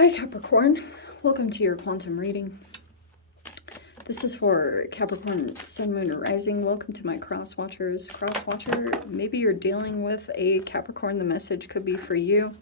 Hi Capricorn, welcome to your quantum reading. This is for Capricorn, Sun, Moon, Rising. Welcome to my cross watchers. Cross watcher, maybe you're dealing with a Capricorn. The message could be for you.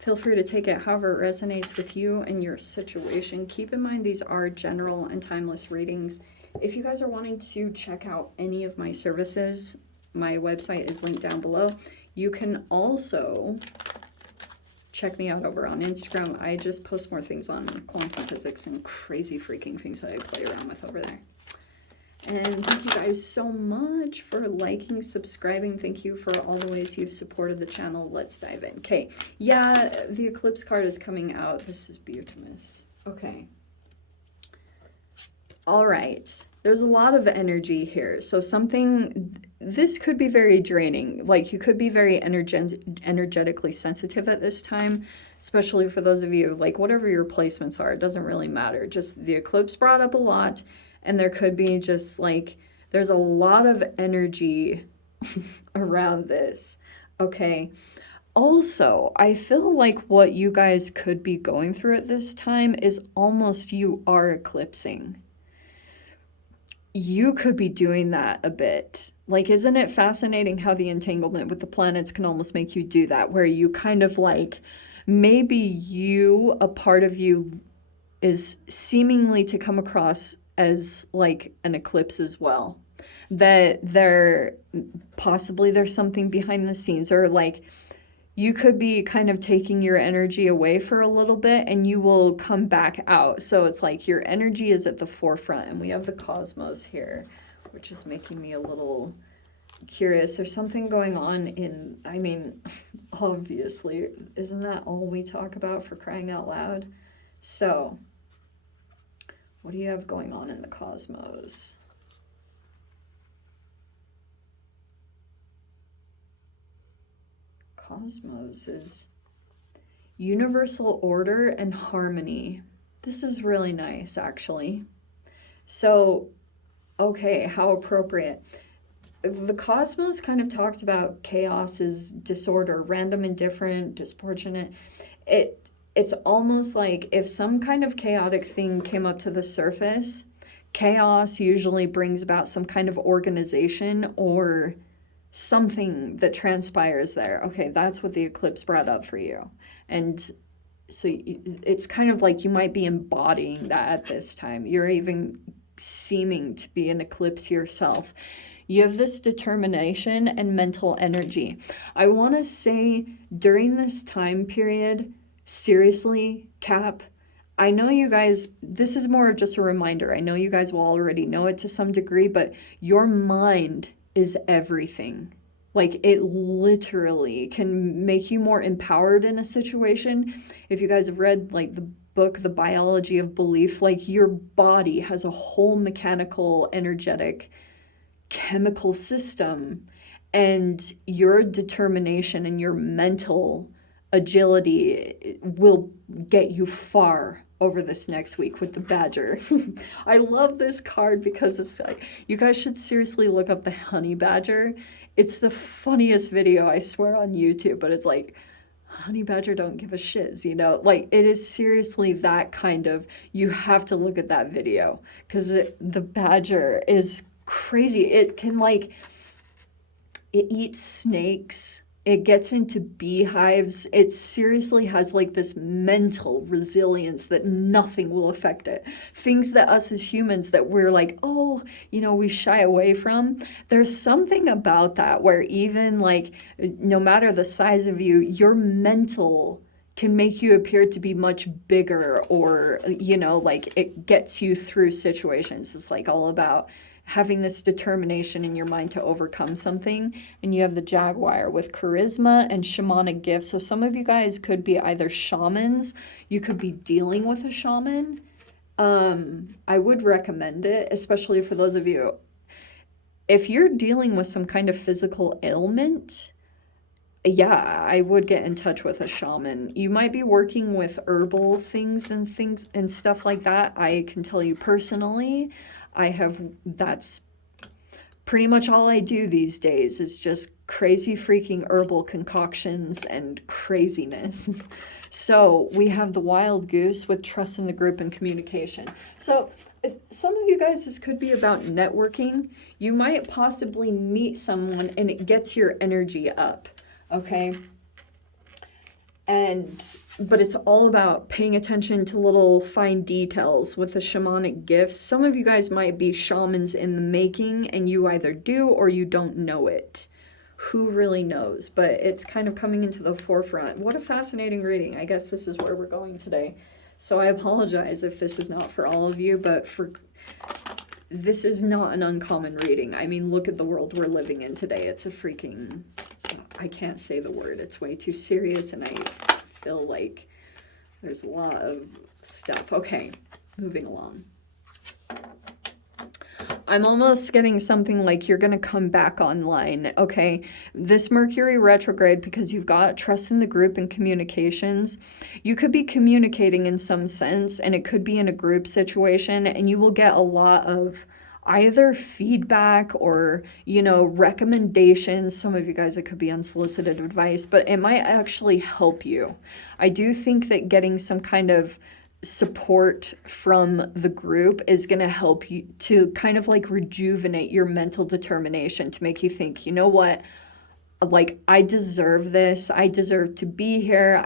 Feel free to take it however it resonates with you and your situation. Keep in mind these are general and timeless readings. If you guys are wanting to check out any of my services, my website is linked down below. You can also check me out over on Instagram. I just post more things on quantum physics and crazy freaking things that I play around with over there. And thank you guys so much for liking, subscribing. Thank you for all the ways you've supported the channel. Let's dive in. Okay, yeah, the eclipse card is coming out. This is beautiful. Okay. All right. There's a lot of energy here. So this could be very draining. Like you could be very energetically sensitive at this time, especially for those of you, like whatever your placements are, it doesn't really matter. Just the eclipse brought up a lot, and there could be just like, there's a lot of energy around this. Okay. Also, I feel like what you guys could be going through at this time is almost you are eclipsing. You could be doing that a bit. Like, isn't it fascinating how the entanglement with the planets can almost make you do that, where you kind of like, maybe you, a part of you is seemingly to come across as like an eclipse as well. That there's something behind the scenes, or like, you could be kind of taking your energy away for a little bit and you will come back out. So it's like your energy is at the forefront, and we have the cosmos here, which is making me a little curious. There's something going on in, I mean, obviously, isn't that all we talk about, for crying out loud? So, what do you have going on in the cosmos? Cosmos is universal order and harmony. This is really nice, actually. So, okay, how appropriate. The cosmos kind of talks about chaos is disorder, random, indifferent, disproportionate. It's almost like if some kind of chaotic thing came up to the surface, chaos usually brings about some kind of organization or something that transpires there. Okay, that's what the eclipse brought up for you. And so it's kind of like you might be embodying that at this time. You're even seeming to be an eclipse yourself. You have this determination and mental energy. I want to say during this time period, seriously, Cap, I know you guys, this is more of just a reminder. I know you guys will already know it to some degree, but your mind is everything. Like, it literally can make you more empowered in a situation. If you guys have read like the book The Biology of Belief, like your body has a whole mechanical, energetic, chemical system, and your determination and your mental agility will get you far over this next week with the badger. I love this card because it's like, you guys should seriously look up the honey badger. It's the funniest video, I swear, on YouTube, but it's like, honey badger don't give a shiz, you know? Like, it is seriously that kind of, you have to look at that video, because the badger is crazy. It can like, it eats snakes. It gets into beehives. It seriously has like this mental resilience that nothing will affect it. Things that us as humans that we're like, oh, you know, we shy away from. There's something about that where even like, no matter the size of you, your mental can make you appear to be much bigger, or, you know, like it gets you through situations. It's like all about having this determination in your mind to overcome something. And you have the jaguar with charisma and shamanic gifts. So some of you guys could be either shamans. You could be dealing with a shaman. I would recommend it, especially for those of you, if you're dealing with some kind of physical ailment, yeah, I would get in touch with a shaman. You might be working with herbal things and stuff like that. I can tell you personally, that's pretty much all I do these days is just crazy freaking herbal concoctions and craziness. So we have the wild goose with trust in the group and communication. So some of you guys, this could be about networking. You might possibly meet someone and it gets your energy up, okay? But it's all about paying attention to little fine details with the shamanic gifts. Some of you guys might be shamans in the making and you either do or you don't know it. Who really knows? But it's kind of coming into the forefront. What a fascinating reading. I guess this is where we're going today. So I apologize if this is not for all of you, but this is not an uncommon reading. I mean, look at the world we're living in today. It's a freaking, I can't say the word. It's way too serious and I feel like there's a lot of stuff. Okay, moving along. I'm almost getting something like you're going to come back online, okay? This Mercury retrograde, because you've got trust in the group and communications, you could be communicating in some sense, and it could be in a group situation, and you will get a lot of either feedback or, you know, recommendations. Some of you guys, it could be unsolicited advice, but it might actually help you. I do think that getting some kind of support from the group is going to help you to kind of like rejuvenate your mental determination, to make you think, you know what, like I deserve this, I deserve to be here,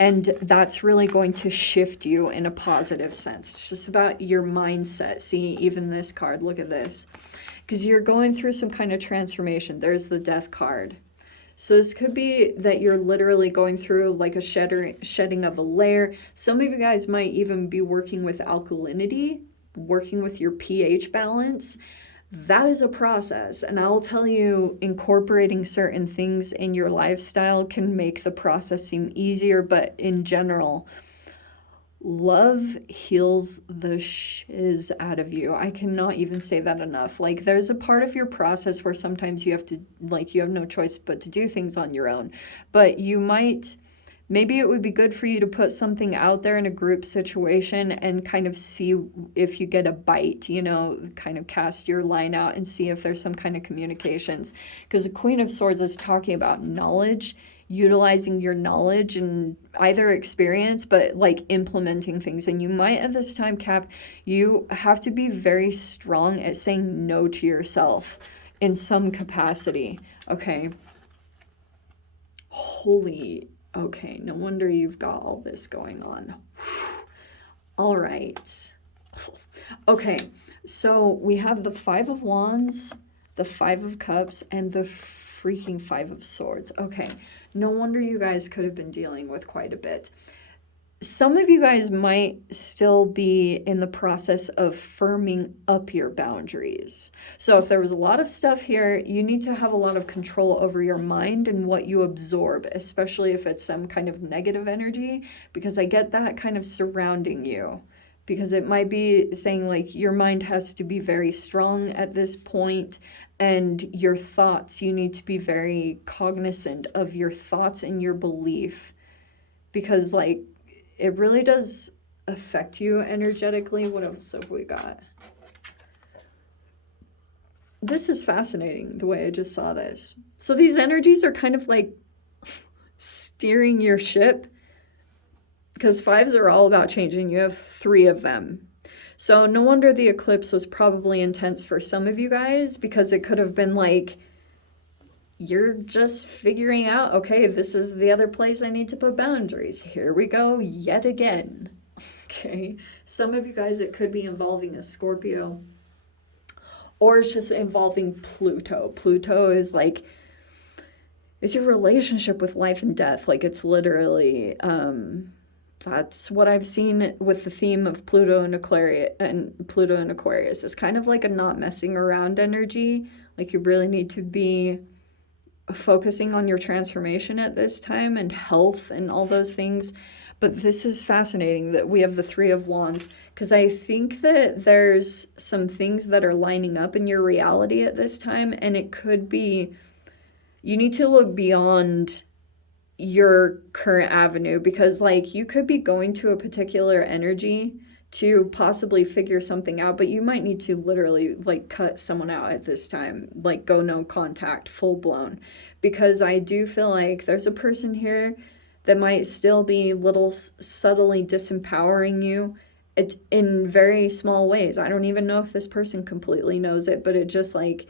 and that's really going to shift you in a positive sense. It's just about your mindset. See, even this card, look at this, because you're going through some kind of transformation. There's the Death card. So this could be that you're literally going through like a shedding of a layer. Some of you guys might even be working with alkalinity, working with your pH balance. That is a process. And I'll tell you, incorporating certain things in your lifestyle can make the process seem easier. But in general, love heals the shiz out of you. I cannot even say that enough. Like, there's a part of your process where sometimes you have to, like, you have no choice but to do things on your own. But maybe it would be good for you to put something out there in a group situation and kind of see if you get a bite, you know, kind of cast your line out and see if there's some kind of communications. Because the Queen of Swords is talking about knowledge, utilizing your knowledge and either experience, but like implementing things. And you might at this time, Cap, you have to be very strong at saying no to yourself in some capacity. Okay. Okay, no wonder you've got all this going on. All right. Okay, so we have the Five of Wands, the Five of Cups, and the freaking Five of Swords. Okay, no wonder you guys could have been dealing with quite a bit. Some of you guys might still be in the process of firming up your boundaries. So if there was a lot of stuff here, you need to have a lot of control over your mind and what you absorb, especially if it's some kind of negative energy, because I get that kind of surrounding you. Because it might be saying like your mind has to be very strong at this point, and your thoughts, you need to be very cognizant of your thoughts and your belief, because like it really does affect you energetically. What else have we got? This is fascinating, the way I just saw this. So these energies are kind of like steering your ship, because fives are all about changing. You have 3 of them. So no wonder the eclipse was probably intense for some of you guys, because it could have been like, you're just figuring out, okay, this is the other place I need to put boundaries. Here we go yet again. Okay. Some of you guys, it could be involving a Scorpio, or it's just involving Pluto. Pluto is like, it's your relationship with life and death. Like, it's literally, that's what I've seen with the theme of Pluto and Aquarius. It's kind of like a not messing around energy. Like, you really need to be focusing on your transformation at this time and health and all those things. But this is fascinating that we have the 3 of Wands, because I think that there's some things that are lining up in your reality at this time, and it could be you need to look beyond your current avenue, because like you could be going to a particular energy to possibly figure something out, but you might need to literally like cut someone out at this time, like go no contact, full blown, because I do feel like there's a person here that might still be little subtly disempowering you in very small ways. I don't even know if this person completely knows it, but it just like,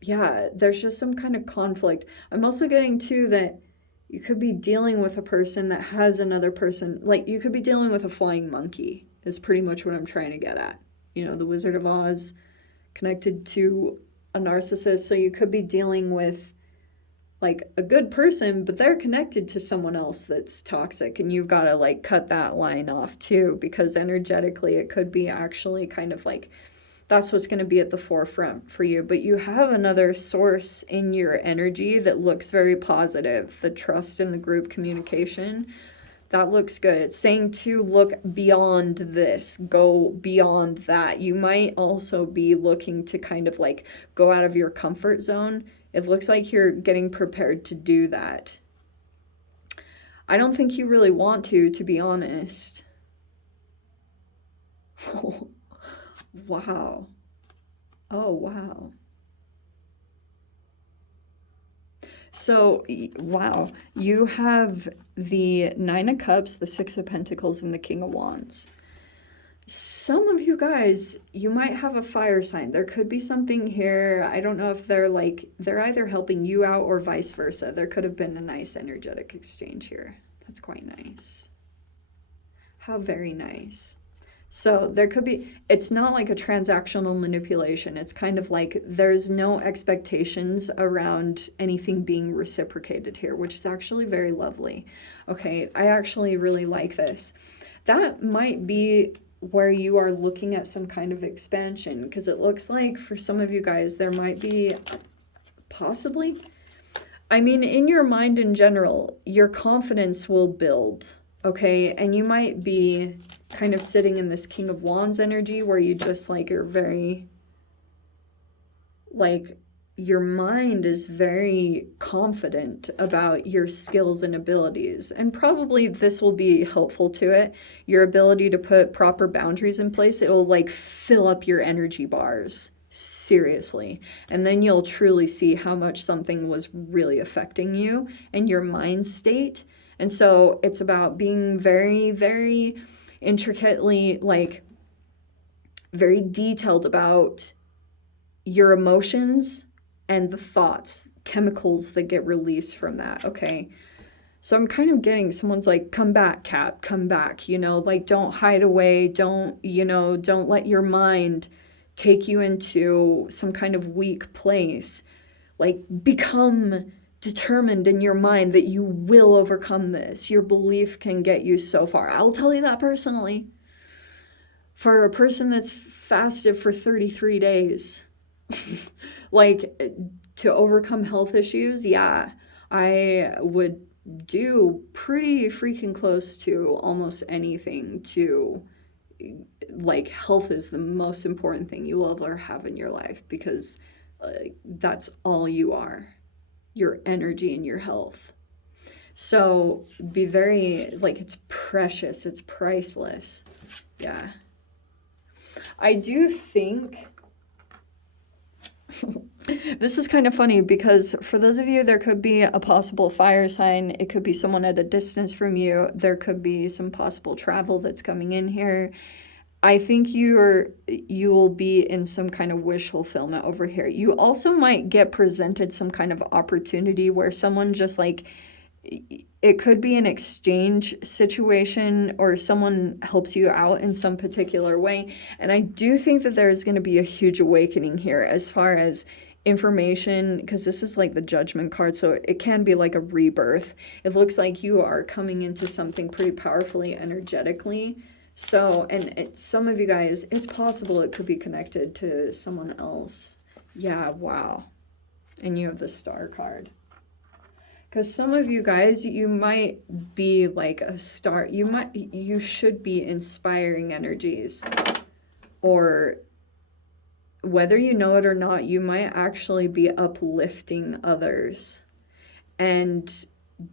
yeah, there's just some kind of conflict. I'm also getting too that you could be dealing with a person that has another person, like you could be dealing with a flying monkey, is pretty much what I'm trying to get at. You know, the Wizard of Oz connected to a narcissist. So you could be dealing with like a good person, but they're connected to someone else that's toxic, and you've got to like cut that line off too, because energetically it could be actually kind of like that's what's going to be at the forefront for you. But you have another source in your energy that looks very positive. The trust in the group communication, that looks good. It's saying to look beyond this, go beyond that. You might also be looking to kind of like go out of your comfort zone. It looks like you're getting prepared to do that. I don't think you really want to be honest. Wow. Oh, wow. So, wow. You have the Nine of Cups, the Six of Pentacles, and the King of Wands. Some of you guys, you might have a fire sign. There could be something here. I don't know if they're either helping you out or vice versa. There could have been a nice energetic exchange here. That's quite nice. How very nice. So there could be, it's not like a transactional manipulation. It's kind of like there's no expectations around anything being reciprocated here, which is actually very lovely. Okay, I actually really like this. That might be where you are looking at some kind of expansion, because it looks like for some of you guys, there might be possibly, I mean, in your mind in general, your confidence will build. Okay, and you might be kind of sitting in this King of Wands energy where you just like are very, like your mind is very confident about your skills and abilities. And probably this will be helpful to it. Your ability to put proper boundaries in place, it will like fill up your energy bars. Seriously. And then you'll truly see how much something was really affecting you and your mind state. And so it's about being very, very intricately, like, very detailed about your emotions and the thoughts, chemicals that get released from that, okay? So I'm kind of getting someone's like, come back, Cap, come back, you know, like, don't hide away, don't let your mind take you into some kind of weak place. Like, become determined in your mind that you will overcome this. Your belief can get you so far. I'll tell you that personally. For a person that's fasted for 33 days, like, to overcome health issues, yeah, I would do pretty freaking close to almost anything to, like, health is the most important thing you will ever have in your life, because that's all you are. Your energy and your health. So be very, like, it's precious, it's priceless. Yeah. I do think this is kind of funny, because for those of you, there could be a possible fire sign. It could be someone at a distance from you. There could be some possible travel that's coming in here. I think you will be in some kind of wish fulfillment over here. You also might get presented some kind of opportunity where someone just like, it could be an exchange situation or someone helps you out in some particular way. And I do think that there's going to be a huge awakening here as far as information, because this is like the Judgment card, so it can be like a rebirth. It looks like you are coming into something pretty powerfully energetically. So, and some of you guys, it's possible it could be connected to someone else. Yeah, wow. And you have the Star card. Because some of you guys, you might be like a star. You should be inspiring energies. Or whether you know it or not, you might actually be uplifting others. And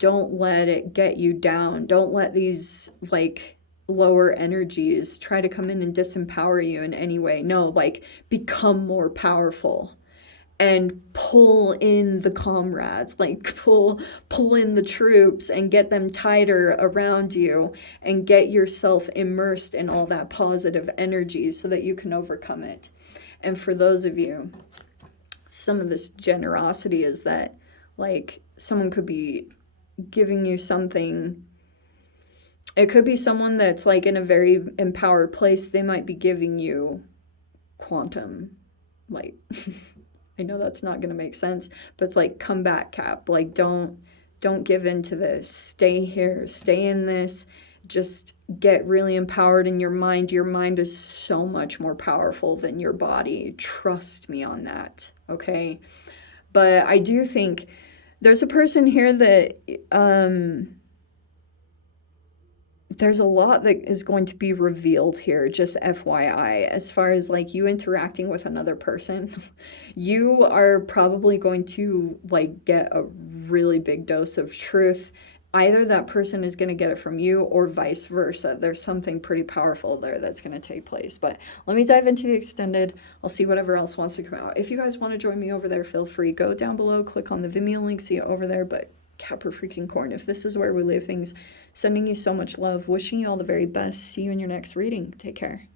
don't let it get you down. Don't let these, like, lower energies try to come in and disempower you in any way. No, like, become more powerful and pull in the comrades, like pull in the troops and get them tighter around you and get yourself immersed in all that positive energy so that you can overcome it. And for those of you, some of this generosity is that, like, someone could be giving you something. It could be someone that's like in a very empowered place. They might be giving you quantum light. I know that's not going to make sense, but it's like, come back, Cap. Like, don't give in to this. Stay here. Stay in this. Just get really empowered in your mind. Your mind is so much more powerful than your body. Trust me on that, okay? But I do think there's a person here that there's a lot that is going to be revealed here, just FYI, as far as like you interacting with another person. You are probably going to like get a really big dose of truth. Either that person is going to get it from you or vice versa. There's something pretty powerful there that's going to take place. But let me dive into the extended. I'll see whatever else wants to come out. If you guys want to join me over there, feel free. Go down below, click on the Vimeo link, see it over there. But Capricorn, if this is where we leave things, sending you so much love, wishing you all the very best. See you in your next reading. Take care.